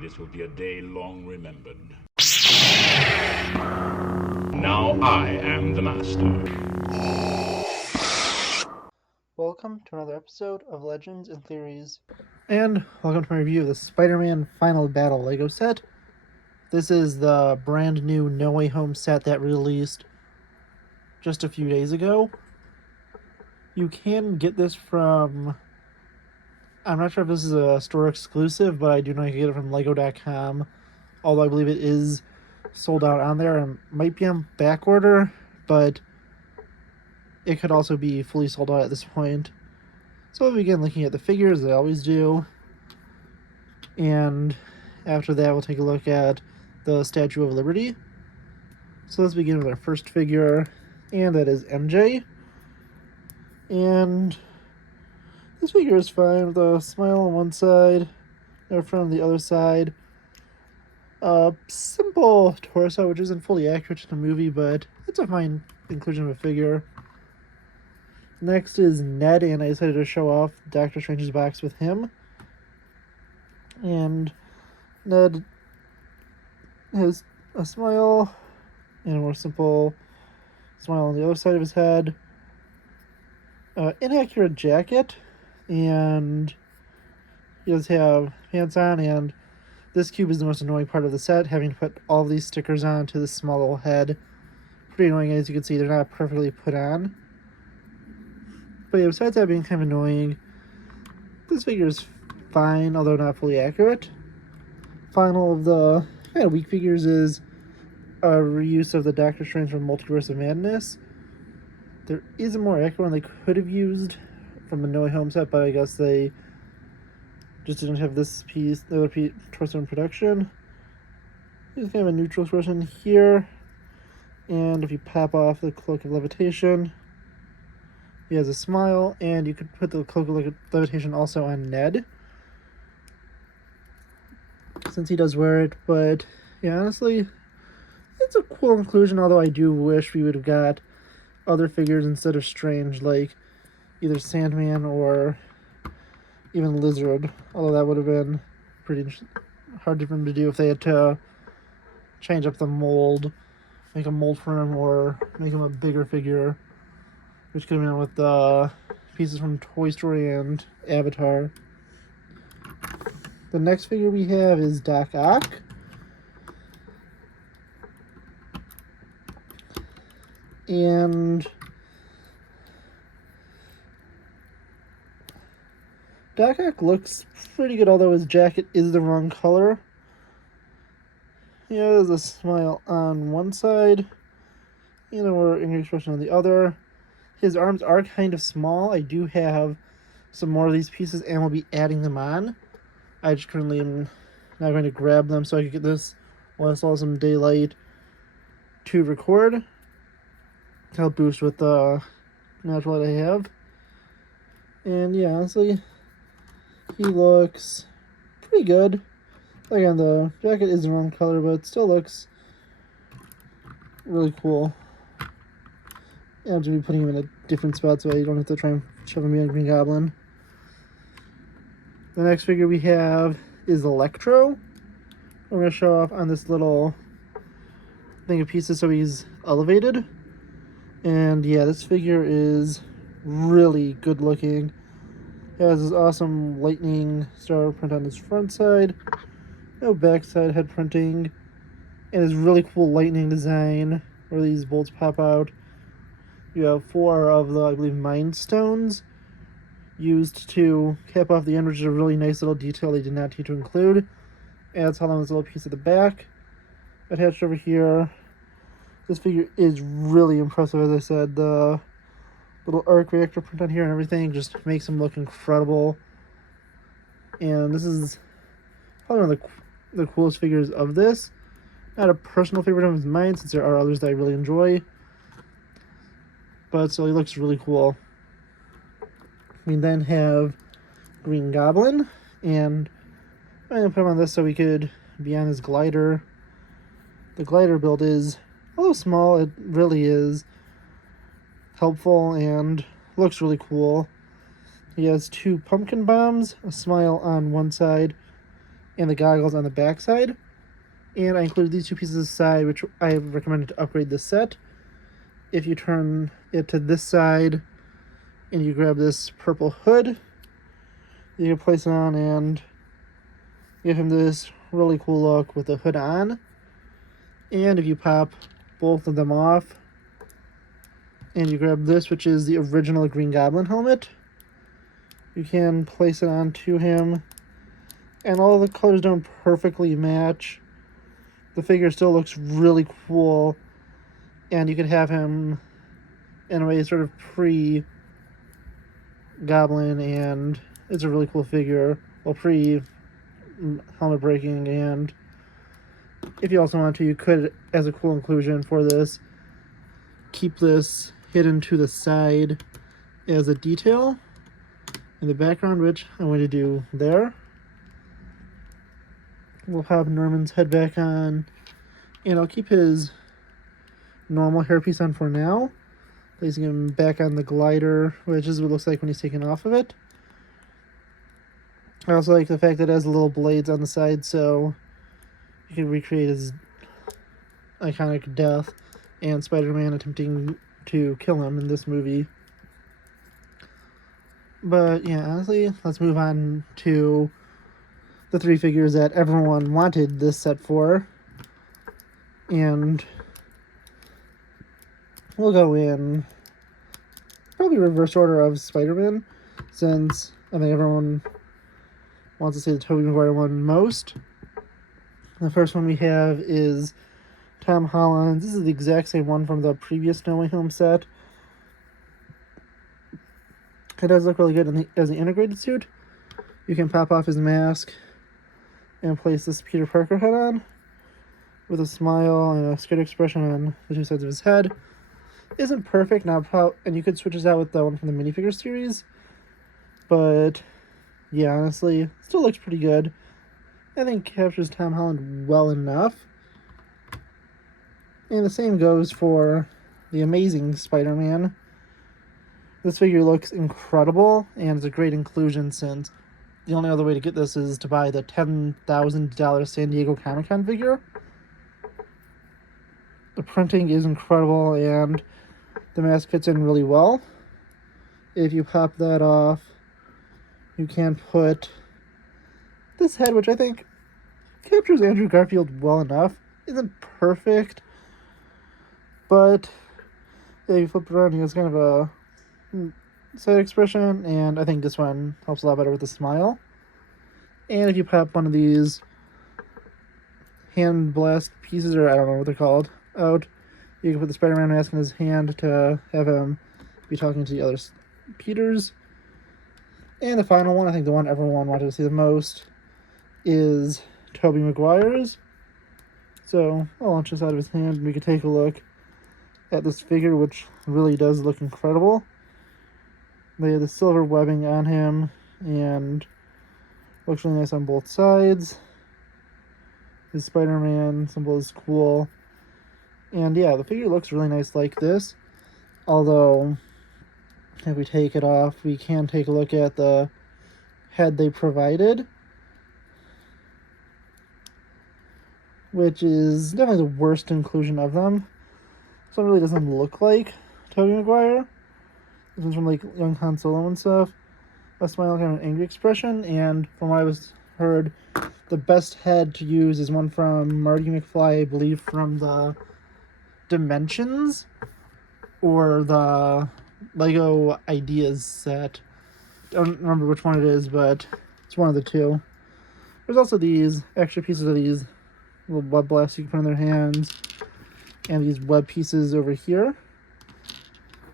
This will be a day long remembered. Now I am the master. Welcome to another episode of Legends and Theories. And welcome to my review of the Spider-Man Final Battle LEGO set. This is the brand new No Way Home set that released just a few days ago. You can get this from... I'm not sure if this is a store exclusive, but I do know you can get it from Lego.com. Although I believe it is sold out on there and might be on back order, but it could also be fully sold out at this point. So we'll begin looking at the figures, as I always do. And after that, we'll take a look at the Statue of Liberty. So let's begin with our first figure, and that is MJ. And this figure is fine with a smile on one side, and a frown on the other side. A simple torso, which isn't fully accurate to the movie, but it's a fine inclusion of a figure. Next is Ned, and I decided to show off Doctor Strange's box with him. And Ned has a smile and a more simple smile on the other side of his head. Inaccurate jacket, and he does have pants on, and this cube is the most annoying part of the set, having to put all these stickers on to this small little head. Pretty annoying, as you can see, they're not perfectly put on. But yeah, besides that being kind of annoying, this figure is fine, although not fully accurate. Final of the kind of weak figures is a reuse of the Doctor Strange from Multiverse of Madness. There is a more accurate one they could have used from the No Way Home set, but I guess they just didn't have this piece, the other piece, torso in production. Here's kind of a neutral expression here, and if you pop off the Cloak of Levitation, he has a smile, and you could put the Cloak of Levitation also on Ned, since he does wear it. But yeah, honestly, it's a cool inclusion, although I do wish we would have got other figures instead of Strange, like either Sandman or even Lizard, although that would have been pretty hard for them to do if they had to change up the mold, make a mold for him, or make him a bigger figure, which could have been with the pieces from Toy Story and Avatar. The next figure we have is Doc Ock. And Doc Ock looks pretty good, although his jacket is the wrong color. He has a smile on one side and a more angry expression on the other. His arms are kind of small. I do have some more of these pieces and will be adding them on. I just currently am not going to grab them so I could get this while I saw some daylight to record to help boost with the natural light I have. And yeah, honestly, he looks pretty good. Again, the jacket is the wrong color, but it still looks really cool. Yeah, I'm going to be putting him in a different spot so you don't have to try and shove him behind Green Goblin. The next figure we have is Electro. We're going to show off on this little thing of pieces so he's elevated. And yeah, this figure is really good looking. He has this awesome lightning star print on his front side, no back side head printing, and his really cool lightning design where these bolts pop out. You have 4 of the, I believe, Mind Stones used to cap off the end, which is a really nice little detail they did not need to include. Adds on this little piece at the back. Attached over here, this figure is really impressive, as I said. The little arc reactor print on here and everything just makes him look incredible. And this is probably one of the coolest figures of this. Not a personal favorite of mine, since there are others that I really enjoy. But so he looks really cool. We then have Green Goblin, and I'm going to put him on this so we could be on his glider. The glider build is, although small, it really is helpful and looks really cool. He has 2 pumpkin bombs, a smile on one side, and the goggles on the back side. And I included these two pieces aside, which I recommended to upgrade this set. If you turn it to this side and you grab this purple hood, you can place it on and give him this really cool look with the hood on. And if you pop both of them off and you grab this, which is the original Green Goblin helmet, you can place it onto him, and all the colors don't perfectly match. The figure still looks really cool, and you could have him in a way sort of pre-Goblin, and it's a really cool figure. Well, pre-helmet breaking, and if you also want to, you could, as a cool inclusion for this, keep this hidden to the side as a detail in the background, which I'm going to do there. We'll have Norman's head back on, and I'll keep his normal hairpiece on for now, placing him back on the glider, which is what it looks like when he's taken off of it. I also like the fact that it has little blades on the side, so you can recreate his iconic death and Spider-Man attempting to kill him in this movie. But yeah, honestly, let's move on to the three figures that everyone wanted this set for. And we'll go in probably reverse order of Spider-Man, since I think everyone wants to say the Tobey Maguire one most. The first one we have is Tom Holland. This is the exact same one from the previous No Way Home set. It does look really good as the integrated suit. You can pop off his mask and place this Peter Parker head on with a smile and a scared expression on the two sides of his head. Isn't perfect, and you could switch this out with the one from the minifigure series, but yeah, honestly, still looks pretty good. I think captures Tom Holland well enough. And the same goes for the Amazing Spider-Man. This figure looks incredible, and it's a great inclusion, since the only other way to get this is to buy the $10,000 San Diego Comic-Con figure. The printing is incredible, and the mask fits in really well. If you pop that off, you can put this head, which I think captures Andrew Garfield well enough. Isn't perfect, but yeah, you flip it around, he has kind of a side expression, and I think this one helps a lot better with the smile. And if you pop one of these hand blast pieces, or I don't know what they're called, out, you can put the Spider-Man mask in his hand to have him be talking to the other Peters. And the final one, I think the one everyone wanted to see the most, is Tobey Maguire's. So I'll launch this out of his hand, and we can take a look at this figure, which really does look incredible. They have the silver webbing on him, and looks really nice on both sides. His Spider-Man symbol is cool. And yeah, the figure looks really nice like this. Although, if we take it off, we can take a look at the head they provided, which is definitely the worst inclusion of them. So it really doesn't look like Tobey Maguire. This one's from like young Han Solo and stuff. A smile, kind of an angry expression, and from what I was heard, the best head to use is one from Marty McFly, I believe, from the Dimensions or the Lego Ideas set. I don't remember which one it is, but it's one of the two. There's also these extra pieces of these little web blasts you can put in their hands, and these web pieces over here.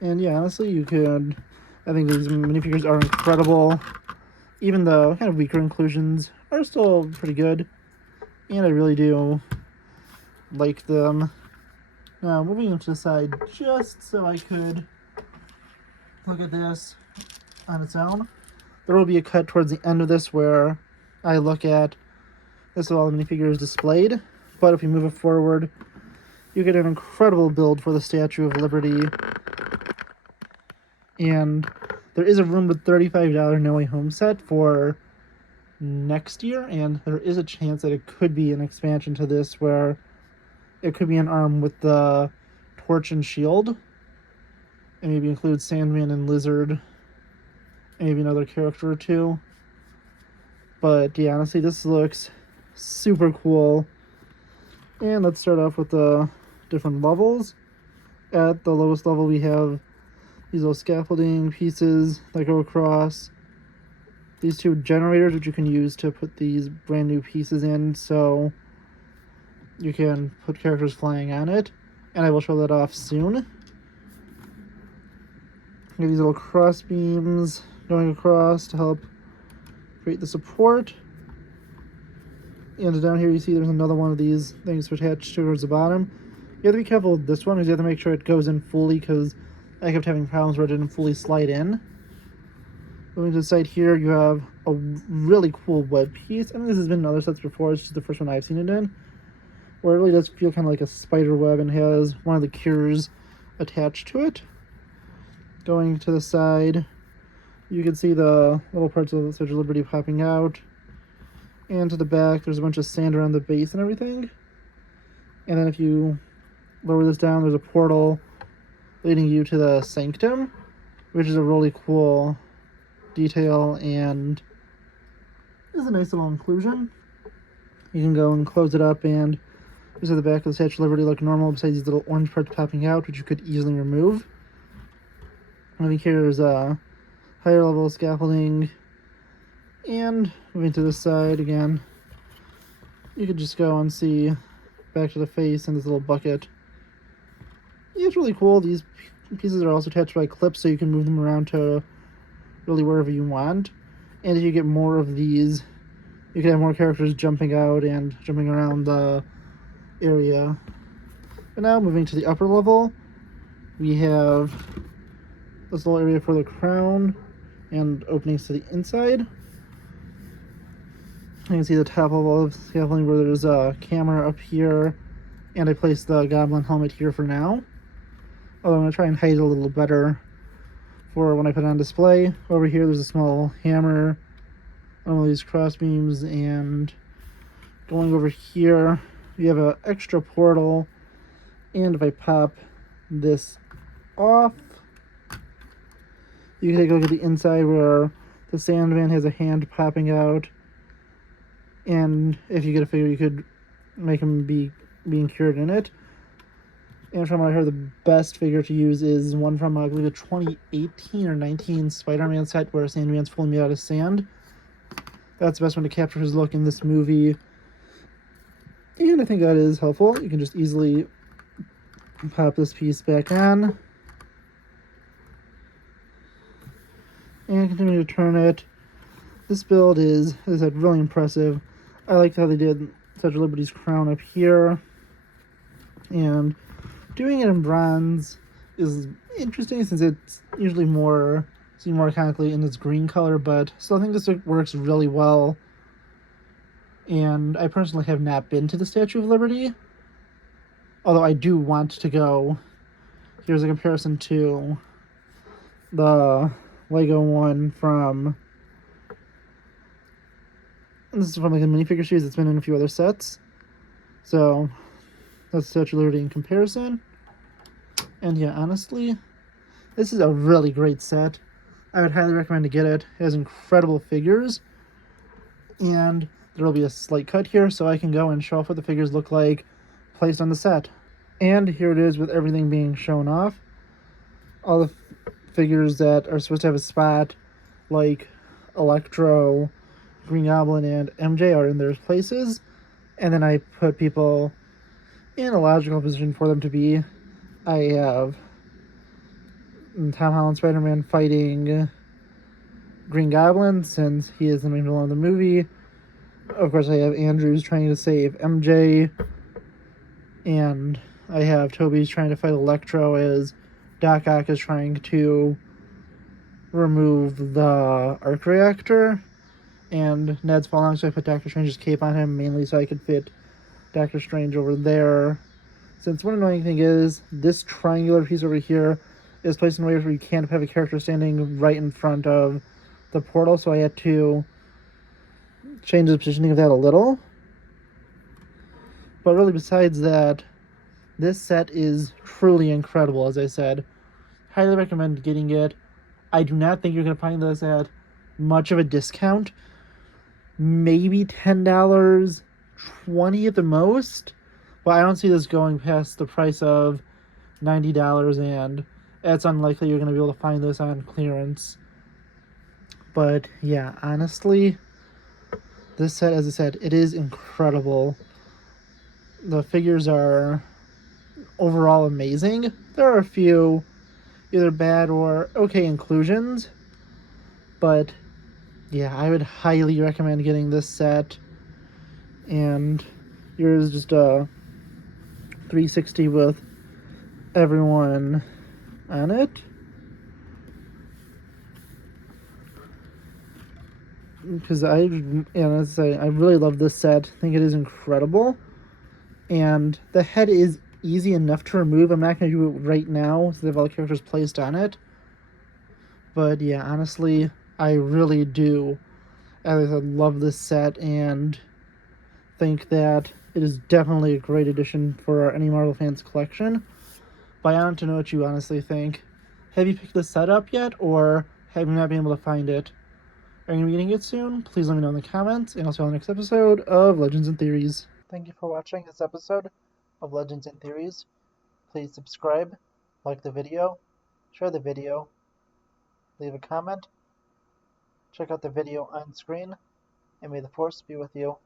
And yeah, honestly, you could, I think these minifigures are incredible. Even the kind of weaker inclusions are still pretty good, and I really do like them. Now, moving them to the side just so I could look at this on its own. There will be a cut towards the end of this where I look at this with all the minifigures displayed, but if we move it forward, you get an incredible build for the Statue of Liberty. And there is a rumored $35 No Way Home set for next year, and there is a chance that it could be an expansion to this where it could be an arm with the torch and shield, and maybe include Sandman and Lizard, and maybe another character or two. But yeah, honestly, this looks super cool. And let's start off with the different levels. At the lowest level, we have these little scaffolding pieces that go across. These two generators, which you can use to put these brand new pieces in, so you can put characters flying on it. And I will show that off soon. You have these little cross beams going across to help create the support. And down here you see there's another one of these things to attach towards the bottom. You have to be careful with this one because you have to make sure it goes in fully, because I kept having problems where it didn't fully slide in. Moving to the side here, you have a really cool web piece. I mean, this has been in other sets before, it's just the first one I've seen it in, where it really does feel kind of like a spider web and has one of the cures attached to it. Going to the side, you can see the little parts of the Statue of Liberty popping out. And to the back, there's a bunch of sand around the base and everything. And then if you lower this down, there's a portal leading you to the Sanctum, which is a really cool detail and is a nice little inclusion. You can go and close it up, and just at the back of the Statue of Liberty look normal, besides these little orange parts popping out, which you could easily remove. I think here's a higher level scaffolding, and moving to this side again, you could just go and see back to the face and this little bucket. Yeah, it's really cool. These pieces are also attached by clips, so you can move them around to really wherever you want. And if you get more of these, you can have more characters jumping out and jumping around the area. But now moving to the upper level, we have this little area for the crown and openings to the inside. You can see the top level of scaffolding where there's a camera up here, and I placed the goblin helmet here for now. Although I'm going to try and hide it a little better for when I put it on display. Over here there's a small hammer on one of these cross beams, and going over here you have an extra portal, and if I pop this off, you can take a look at the inside where the Sandman has a hand popping out, and if you get a figure you could make him being cured in it. And from what I heard, the best figure to use is one from, I believe, a 2018 or 19 Spider-Man set where Sandman's fully made out of sand. That's the best one to capture his look in this movie. And I think that is helpful. You can just easily pop this piece back on. And continue to turn it. This build is, as I said, really impressive. I liked how they did Statue of Liberty's crown up here. And doing it in bronze is interesting since it's usually seen more iconically in its green color, but still I think this works really well. And I personally have not been to the Statue of Liberty, although I do want to go. Here's a comparison to the Lego one from, this is from like a minifigure series that's been in a few other sets. So that's Statue of Liberty in comparison. And yeah, honestly, this is a really great set. I would highly recommend to get it. It has incredible figures. And there will be a slight cut here so I can go and show off what the figures look like placed on the set. And here it is with everything being shown off. All the figures that are supposed to have a spot, like Electro, Green Goblin, and MJ, are in their places. And then I put people in a logical position for them to be. I have Tom Holland Spider-Man fighting Green Goblin, since he is the main villain of the movie. Of course, I have Andrews trying to save MJ, and I have Toby's trying to fight Electro as Doc Ock is trying to remove the arc reactor, and Ned's falling, so I put Doctor Strange's cape on him, mainly so I could fit Doctor Strange over there. Since one annoying thing is, this triangular piece over here is placed in ways where you can't have a character standing right in front of the portal, so I had to change the positioning of that a little. But really, besides that, this set is truly incredible, as I said. Highly recommend getting it. I do not think you're going to find this at much of a discount. Maybe $10, $20 at the most. But I don't see this going past the price of $90, and it's unlikely you're going to be able to find this on clearance. But yeah, honestly, this set, as I said, it is incredible. The figures are overall amazing. There are a few either bad or okay inclusions, but yeah, I would highly recommend getting this set. And here's just a 360 with everyone on it. Because I really love this set. I think it is incredible. And the head is easy enough to remove. I'm not going to do it right now since I have all the characters placed on it. But yeah, honestly, I really do, as I said, love this set and think that it is definitely a great addition for any Marvel fans collection. But I want to know what you honestly think. Have you picked this set up yet, or have you not been able to find it? Are you going to be getting it soon? Please let me know in the comments, and I'll see you on the next episode of Legends and Theories. Thank you for watching this episode of Legends and Theories. Please subscribe, like the video, share the video, leave a comment, check out the video on screen, and may the Force be with you.